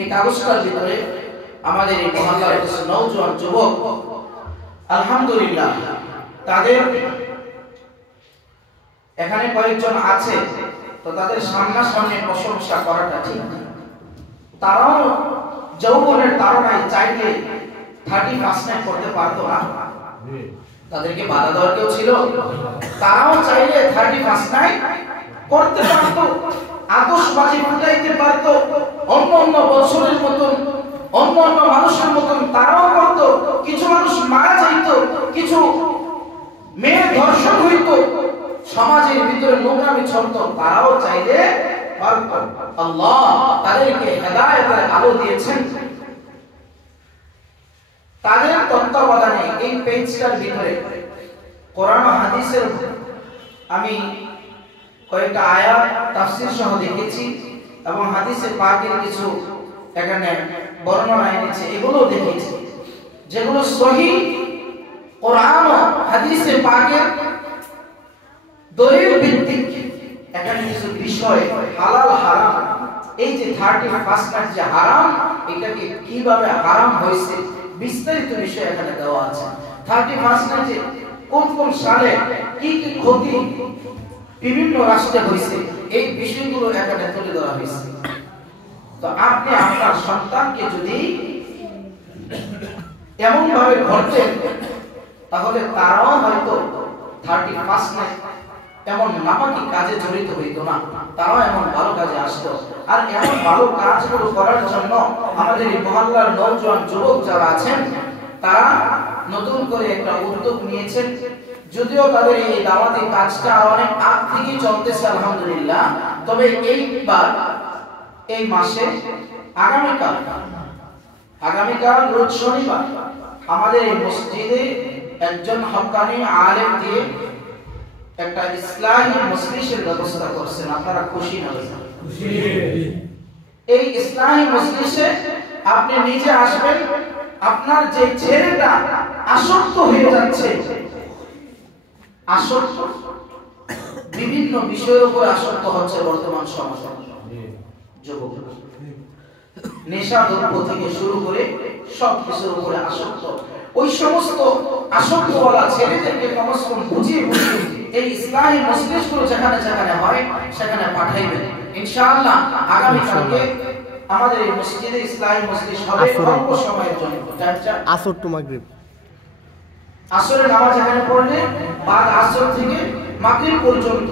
এই কাগজটার ভিতরে আমাদের এই মহল্লার কিছু নওজোয়ান যুবক আলহামদুলিল্লাহ তাদের এখানে কয়েকজন আছে, তো তাদের সামনাসামনি প্রশংসা করাটা ঠিক না। তারাও যৌবনের তাড়নায় চাইলে 30% করতে পারতো না, তাদেরকে বাধা দেওয়ার কেউ ছিল? তারাও চাইলে 30% করতে পারতো, আতশবাজি ফুটাইতে পারতো, অন্য বছরের মতন অন্য মানুষের মতন তারাও করতো। কিছু মানুষ মারা যাইত, কিছু মেয়ে ধর্ষণ হইত, সমাজের ভিতরে নোংরামি চলতো, তারাও চাইলে পারতো। আল্লাহ তাদেরকে হেদায়েতের আলো দিয়েছেন। তাদের তত্ত্বাবধানে এই পেজটার ভিতরে কোরআন ও হাদিসের আমি কয়েকটা আয়াত তাফসীর সহ দেখেছি এবং হাদিসে পাকের কিছু এখানে বর্ণনা এনেছে, এগুলো দেখেছি যেগুলো সহিহ কোরআন ও হাদিসে পাকের দলিল ভিত্তিক। এখানে কিছু বিষয় হালাল হারাম, এই যে 30% যে হারাম, এটাকে কিভাবে হারাম হয়েছে বিস্তারিত বিষয় এখানে দেওয়া আছে। 30% যে কোন কোন সালে কি কি ক্ষতি বিভিন্ন রাষ্ট্রে হয়েছে, এই বিষয়গুলো এখানে তুলে ধরা হয়েছে। তো আপনি আপনার সন্তানকে যদি এমন ভাবে গড়তেন, তাহলে তারাও হয়তো 30% এমন নাপাকি কাজে জড়িত হইতো না, তারাও এমন ভালো কাজে আসতো। আর এমন ভালো কাজগুলো করার জন্য আমাদের এই মহল্লার নওজোয়ান যুবক যারা আছেন, তারা নতুন করে একটা উদ্যোগ নিয়েছেন। যদিও তাদের এই দাওয়াতি কাজটা অনেক আগ থেকেই চলতেছে আলহামদুলিল্লাহ, তবে এইবার এই মাসে আগামীকাল রোজ শনিবার আমাদের এই মসজিদে একজন হক্কানি আলেম দিয়ে একটা ইসলামী মজলিসের ব্যবস্থা করছেন। আপনারা খুশি না? খুশি। এই ইসলামী মজলিসে আপনি নিজে আসবেন, আপনার যে ছেলেটা আসক্ত হয়ে যাচ্ছে, আসক্ত বিভিন্ন বিষয়ের উপর আসক্ত হচ্ছে বর্তমান সমাজে, যুবক নেশা দ্রব্য থেকে শুরু করে সব কিছুর উপরে আসক্ত, ওই সমস্ত আসক্তওয়ালা ছেলেদেরকে কমসে কম বুঝিয়ে এই ইসলামী মজলিসগুলো যেখানে যেখানে হয় সেখানে পাঠাইবেন ইনশাআল্লাহ। আগামীকালকে আমাদের এই মসজিদে ইসলামী মজলিস হবে অল্প সময়ের জন্য, আসর টু মাগরিব। আসরের নামাজ এখানে পড়লে বাদ আসর থেকে মাগরিব পর্যন্ত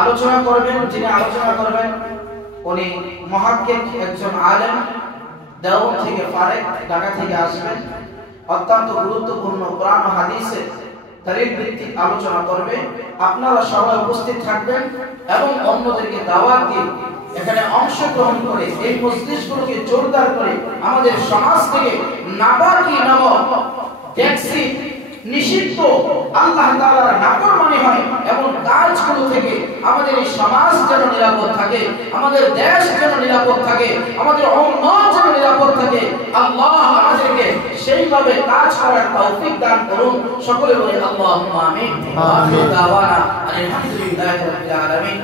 আলোচনা করবেন। যিনি আলোচনা করবেন উনি মুহাক্কিক একজন আলেম, দেওবন্দ থেকে ফারেক, ঢাকা থেকে আসবেন। অত্যন্ত গুরুত্বপূর্ণ কোরআন ও হাদিসের দলিল ভিত্তিক আলোচনা করবে। আপনারা সবাই উপস্থিত থাকবেন এবং অন্যদেরকে দাওয়াত দিয়ে এখানে অংশগ্রহণ করে এই মজলিসগুলোকে জোরদার করে আমাদের সমাজ থেকে নাপাকি নামক ট্যাক্সি নিষিদ্ধ আল্লাহ তাআলার নাফরমানি হয় এমন কাজগুলো থেকে আমাদের এই সমাজ যেন নিরাপদ থাকে, আমাদের দেশ যেন নিরাপদ থাকে, আমাদের উম্মাহ যেন নিরাপদ থাকে। আল্লাহ আমাদেরকে সেইভাবে কাজ করার তৌফিক দান করুন। সকলে বলি আল্লাহুম্মা আমিন। আখিরু দাওয়ানা আলহামদুলিল্লাহি রাব্বিল আলামিন।